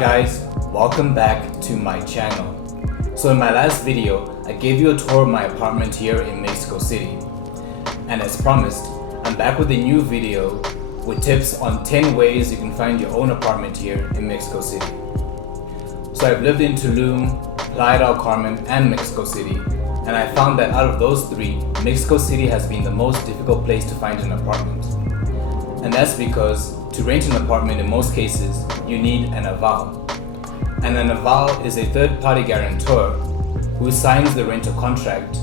guys, welcome back to my channel. So in my last video, I gave you a tour of my apartment here in Mexico City. And as promised, I'm back with a new video with tips on 10 ways you can find your own apartment here in Mexico City. So I've lived in Tulum, Playa del Carmen, and Mexico City, and I found that out of those three, Mexico City has been the most difficult place to find an apartment. And that's because to rent an apartment in most cases, you need an aval. And an aval is a third-party guarantor who signs the rental contract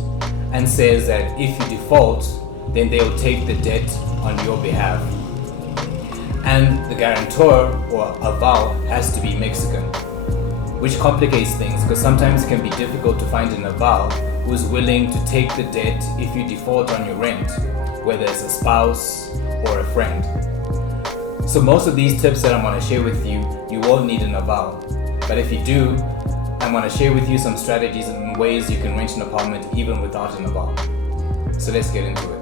and says that if you default, then they will take the debt on your behalf. And the guarantor or aval has to be Mexican, which complicates things because sometimes it can be difficult to find an aval who is willing to take the debt if you default on your rent, whether it's a spouse or a friend. So most of these tips that I'm going to share with you, you won't need an aval. But if you do, I'm going to share with you some strategies and ways you can rent an apartment even without an aval. So let's get into it.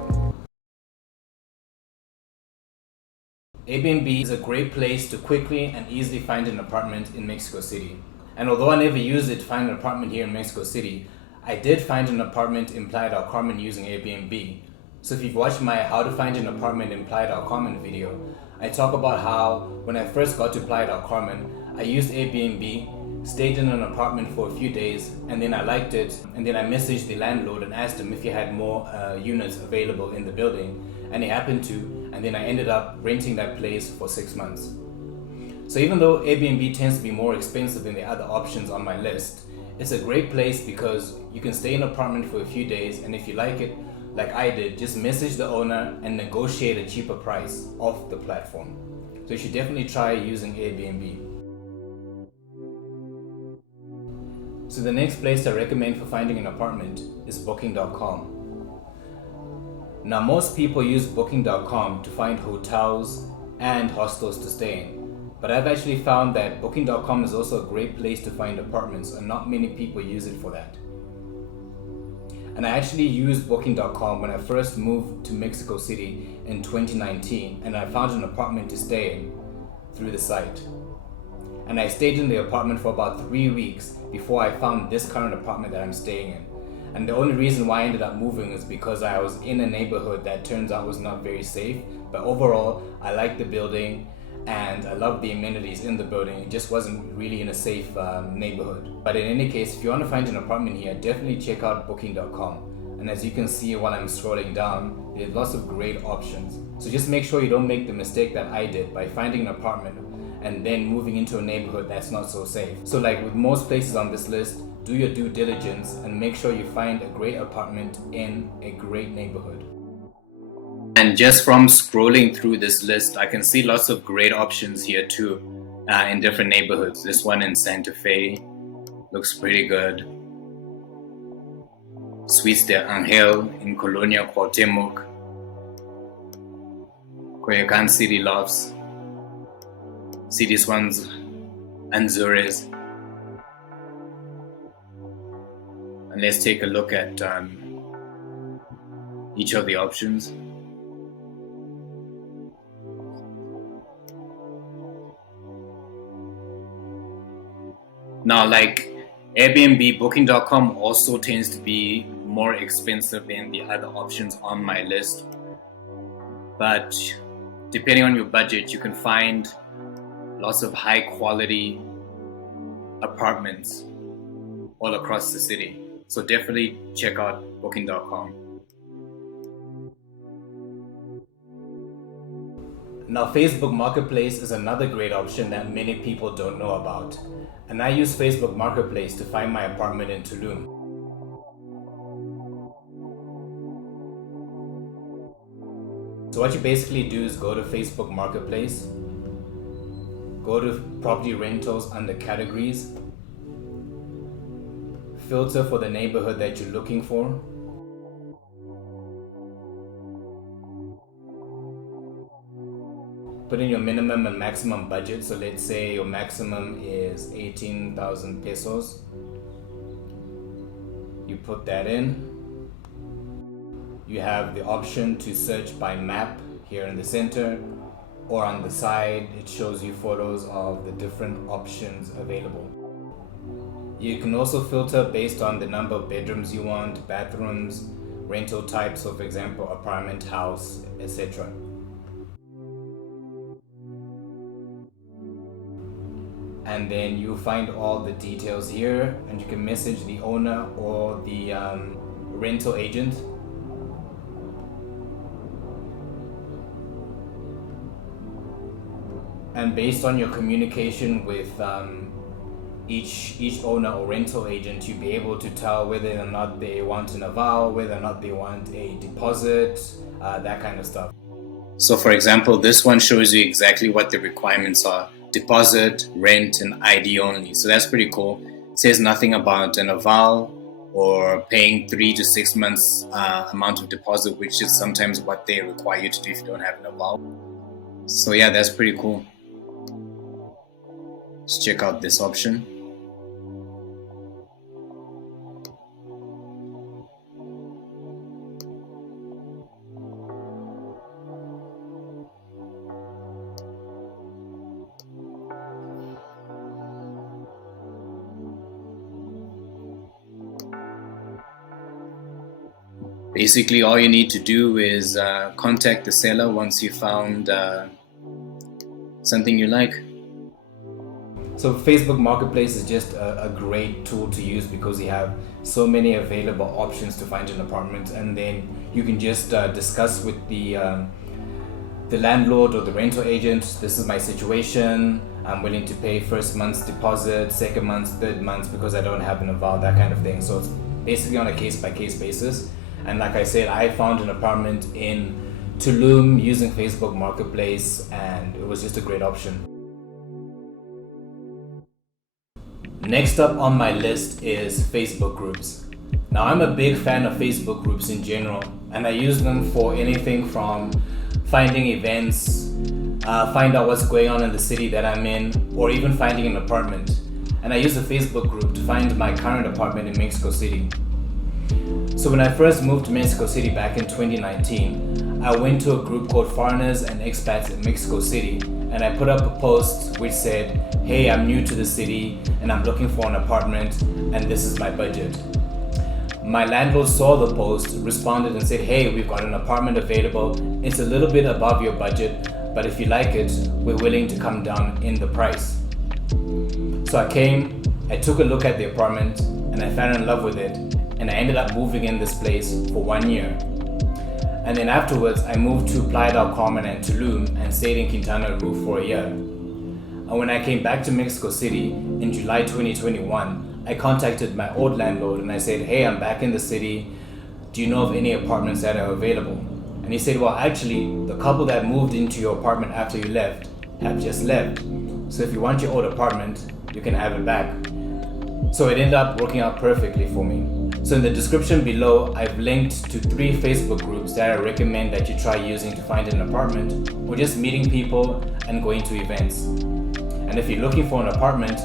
Airbnb is a great place to quickly and easily find an apartment in Mexico City. And although I never used it to find an apartment here in Mexico City, I did find an apartment in Playa del Carmen using Airbnb. So if you've watched my How to Find an Apartment in Playa del Carmen video, I talk about how when I first got to Playa del Carmen, I used Airbnb, stayed in an apartment for a few days, and then I liked it, and then I messaged the landlord and asked him if he had more units available in the building, and he happened to, and then I ended up renting that place for 6 months. So even though Airbnb tends to be more expensive than the other options on my list, it's a great place because you can stay in an apartment for a few days, and if you like it, like I did, just message the owner and negotiate a cheaper price off the platform. So you should definitely try using Airbnb. So the next place I recommend for finding an apartment is Booking.com. Now most people use Booking.com to find hotels and hostels to stay in. But I've actually found that Booking.com is also a great place to find apartments, and not many people use it for that. And I actually used Booking.com when I first moved to Mexico City in 2019, and I found an apartment to stay in through the site. And I stayed in the apartment for about 3 weeks before I found this current apartment that I'm staying in. And the only reason why I ended up moving is because I was in a neighborhood that turns out was not very safe. But overall, I liked the building and I loved the amenities in the building. It just wasn't really in a safe neighborhood. But in any case, if you want to find an apartment here, definitely check out Booking.com. And as you can see while I'm scrolling down, there's lots of great options. So just make sure you don't make the mistake that I did by finding an apartment and then moving into a neighborhood that's not so safe. So like with most places on this list, do your due diligence and make sure you find a great apartment in a great neighborhood. And just from scrolling through this list, I can see lots of great options here too, in different neighborhoods. This one in Santa Fe looks pretty good. Suites de Angel in Colonia Cuauhtemoc. Coyoacan City Lofts. See these ones, Anzures. And let's take a look at each of the options. Now, like Airbnb, Booking.com also tends to be more expensive than the other options on my list. But depending on your budget, you can find lots of high quality apartments all across the city. So definitely check out Booking.com. Now Facebook Marketplace is another great option that many people don't know about. And I use Facebook Marketplace to find my apartment in Tulum. So what you basically do is go to Facebook Marketplace, go to property rentals under categories, filter for the neighborhood that you're looking for, put in your minimum and maximum budget. So let's say your maximum is 18,000 pesos. You put that in. You have the option to search by map here in the center, or on the side it shows you photos of the different options available. You can also filter based on the number of bedrooms you want, bathrooms, rental types, so for example apartment, house, etc. And then you find all the details here, and you can message the owner or the rental agent. And based on your communication with each owner or rental agent, you'll be able to tell whether or not they want an aval, whether or not they want a deposit, that kind of stuff. So for example, this one shows you exactly what the requirements are: deposit, rent, and ID only. So that's pretty cool. It says nothing about an aval or paying 3 to 6 months amount of deposit, which is sometimes what they require you to do if you don't have an aval. So yeah, that's pretty cool. Let's check out this option. Basically, all you need to do is contact the seller once you found something you like. So Facebook Marketplace is just a great tool to use because you have so many available options to find an apartment, and then you can just discuss with the landlord or the rental agent, this is my situation, I'm willing to pay first month's deposit, second month's, third month's because I don't have an aval, that kind of thing. So it's basically on a case-by-case basis. And like I said, I found an apartment in Tulum using Facebook Marketplace, and it was just a great option. Next up on my list is Facebook groups. Now I'm a big fan of Facebook groups in general, and I use them for anything from finding events, find out what's going on in the city that I'm in, or even finding an apartment. And I use a Facebook group to find my current apartment in Mexico City. So when I first moved to Mexico City back in 2019, I went to a group called Foreigners and Expats in Mexico City, and I put up a post which said, hey, I'm new to the city and I'm looking for an apartment and this is my budget. My landlord saw the post, responded and said, hey, we've got an apartment available. It's a little bit above your budget, but if you like it, we're willing to come down in the price. So I came, I took a look at the apartment and I fell in love with it, and I ended up moving in this place for 1 year. And then afterwards, I moved to Playa del Carmen and Tulum and stayed in Quintana Roo for a year. And when I came back to Mexico City in July 2021, I contacted my old landlord and I said, hey, I'm back in the city. Do you know of any apartments that are available? And he said, well, actually, the couple that moved into your apartment after you left have just left. So if you want your old apartment, you can have it back. So it ended up working out perfectly for me. So in the description below, I've linked to 3 Facebook groups that I recommend that you try using to find an apartment, or just meeting people and going to events. And if you're looking for an apartment,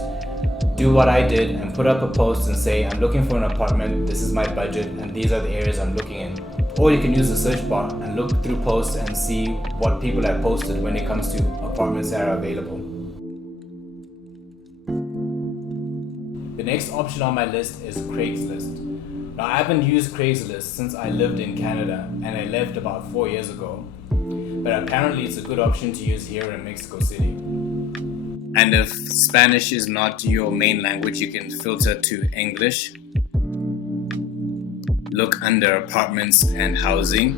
do what I did and put up a post and say, I'm looking for an apartment, this is my budget, and these are the areas I'm looking in. Or you can use the search bar and look through posts and see what people have posted when it comes to apartments that are available. The next option on my list is Craigslist. Now, I haven't used Craigslist since I lived in Canada and I left about 4 years ago, but apparently it's a good option to use here in Mexico City. And if Spanish is not your main language, you can filter to English. Look under apartments and housing.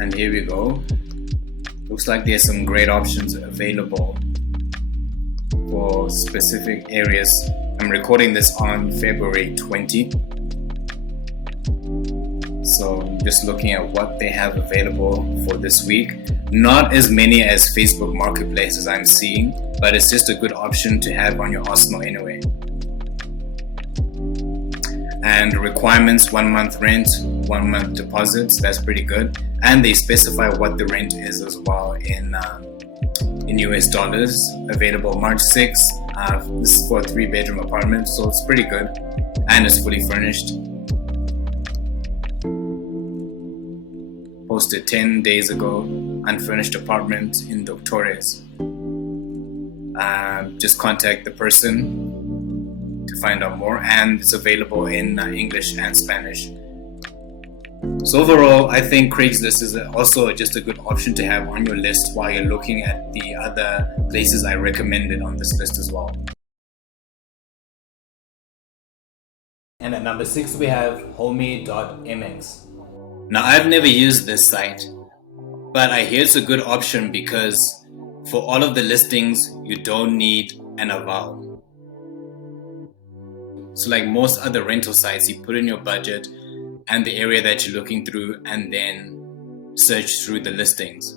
And here we go. Looks like there's some great options available for specific areas. I'm recording this on February 20. So just looking at what they have available for this week. Not as many as Facebook Marketplace as I'm seeing, but it's just a good option to have on your arsenal anyway. And requirements, 1 month rent, 1 month deposits, that's pretty good. And they specify what the rent is as well in US dollars. Available March 6th. This is for a 3-bedroom apartment, so it's pretty good. And it's fully furnished. posted 10 days ago, unfurnished apartment in Doctores. Just contact the person to find out more, and it's available in English and Spanish. So overall, I think Craigslist is also just a good option to have on your list while you're looking at the other places I recommended on this list as well. And at number 6 we have homiemx. Now I've never used this site, but I hear it's a good option because for all of the listings you don't need an aval. So like most other rental sites, you put in your budget and the area that you're looking through and then search through the listings.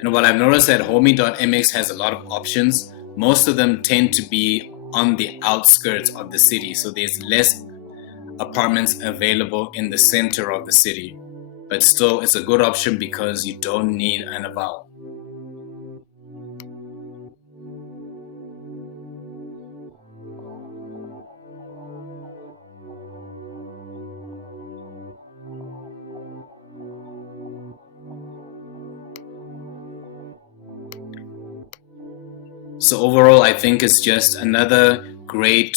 And what I've noticed that homie.mx has a lot of options. Most of them tend to be on the outskirts of the city, so there's less apartments available in the center of the city. But still, it's a good option because you don't need an aval. So overall, I think it's just another great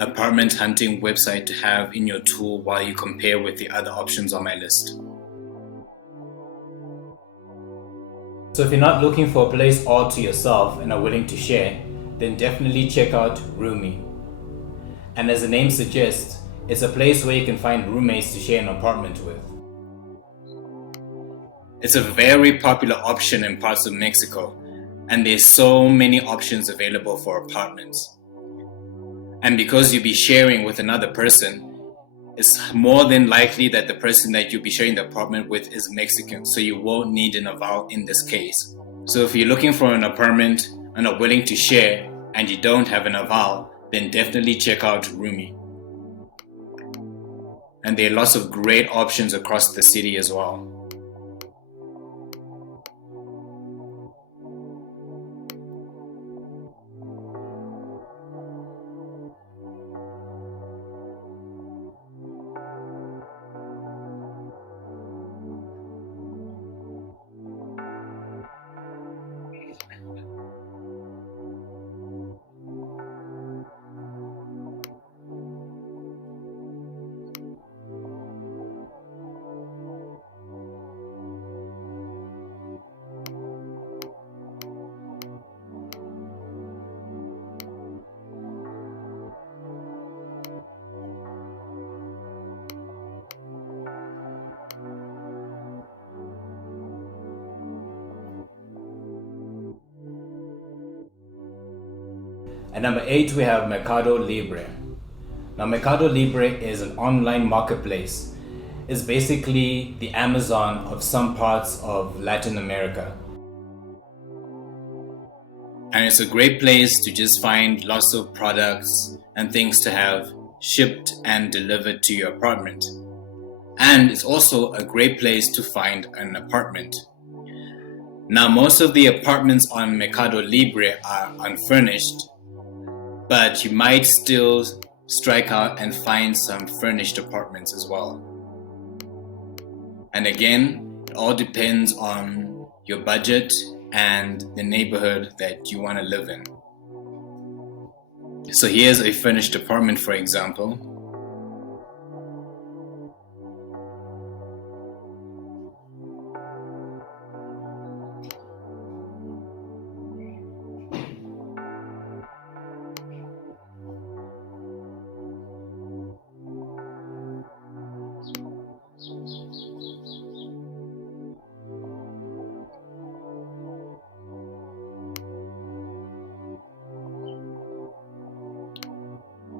apartment hunting website to have in your tool while you compare with the other options on my list. So if you're not looking for a place all to yourself and are willing to share, then definitely check out Rumi. And as the name suggests, it's a place where you can find roommates to share an apartment with. It's a very popular option in parts of Mexico, and there's so many options available for apartments. And because you'll be sharing with another person, it's more than likely that the person that you'll be sharing the apartment with is Mexican, so you won't need an aval in this case. So if you're looking for an apartment and are willing to share and you don't have an aval, then definitely check out Rumi. And there are lots of great options across the city as well. At number 8 we have Mercado Libre. Now Mercado Libre is an online marketplace. It's basically the Amazon of some parts of Latin America. And it's a great place to just find lots of products and things to have shipped and delivered to your apartment. And it's also a great place to find an apartment. Now most of the apartments on Mercado Libre are unfurnished, but you might still strike out and find some furnished apartments as well. And again, it all depends on your budget and the neighborhood that you want to live in. So here's a furnished apartment, for example.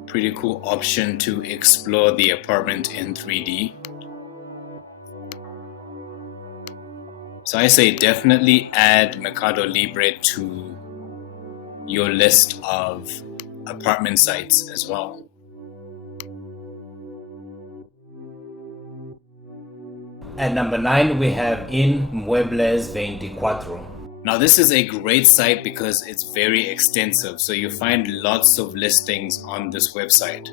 Pretty cool option to explore the apartment in 3D. So I say definitely add Mercado Libre to your list of apartment sites as well. At number 9 we have Inmuebles Venti Quatro. Now this is a great site because it's very extensive, so you find lots of listings on this website.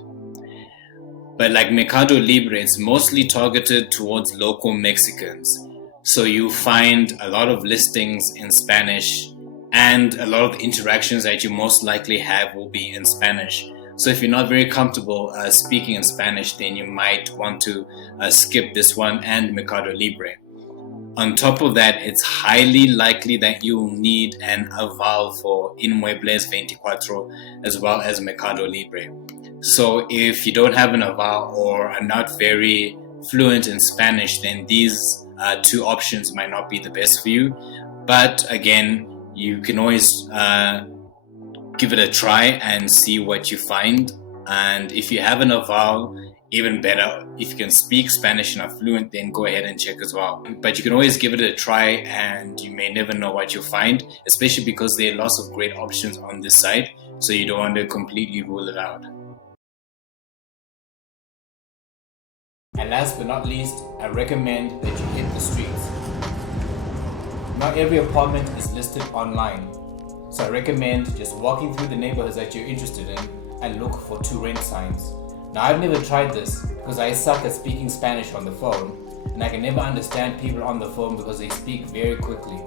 But like Mercado Libre, it's mostly targeted towards local Mexicans. So you find a lot of listings in Spanish, and a lot of the interactions that you most likely have will be in Spanish. So if you're not very comfortable speaking in Spanish, then you might want to skip this one and Mercado Libre. On top of that, it's highly likely that you'll need an aval for Inmuebles, Venti Quatro, as well as Mercado Libre. So if you don't have an aval or are not very fluent in Spanish, then these two options might not be the best for you. But again, you can always give it a try and see what you find. And if you have an aval, even better. If you can speak Spanish and are fluent, then go ahead and check as well. But you can always give it a try, and you may never know what you'll find, especially because there are lots of great options on this site, so you don't want to completely rule it out. And last but not least, I recommend that you hit the streets. Not every apartment is listed online, so I recommend just walking through the neighborhoods that you're interested in and look for to rent signs. Now, I've never tried this because I suck at speaking Spanish on the phone, and I can never understand people on the phone because they speak very quickly.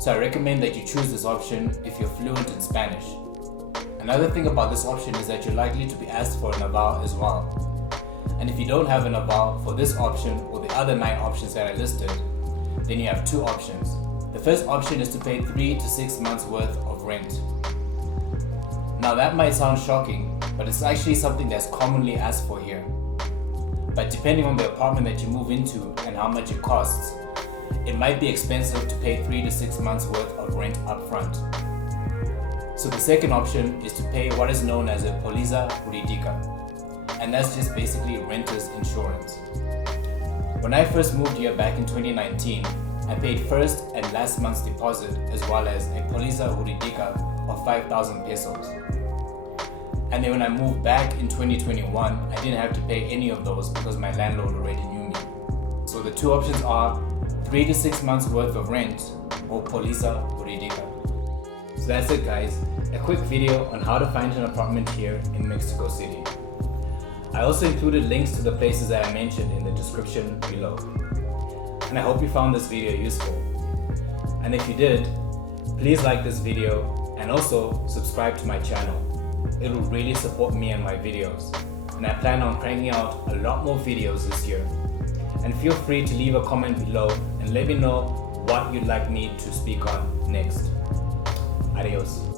So I recommend that you choose this option if you're fluent in Spanish. Another thing about this option is that you're likely to be asked for an aval as well. And if you don't have an aval for this option or the other 9 options that I listed, then you have 2 options. The first option is to pay 3 to 6 months worth of rent. Now that might sound shocking, but it's actually something that's commonly asked for here. But depending on the apartment that you move into and how much it costs, it might be expensive to pay 3 to 6 months worth of rent upfront. So the second option is to pay what is known as a póliza jurídica, and that's just basically renter's insurance. When I first moved here back in 2019, I paid first and last month's deposit as well as a póliza jurídica of 5,000 pesos. And then when I moved back in 2021, I didn't have to pay any of those because my landlord already knew me. So the 2 options are 3 to 6 months worth of rent or póliza jurídica. So that's it, guys. A quick video on how to find an apartment here in Mexico City. I also included links to the places that I mentioned in the description below. And I hope you found this video useful. And if you did, please like this video and also subscribe to my channel. It will really support me and my videos. And I plan on cranking out a lot more videos this year. And feel free to leave a comment below and let me know what you'd like me to speak on next. Adios.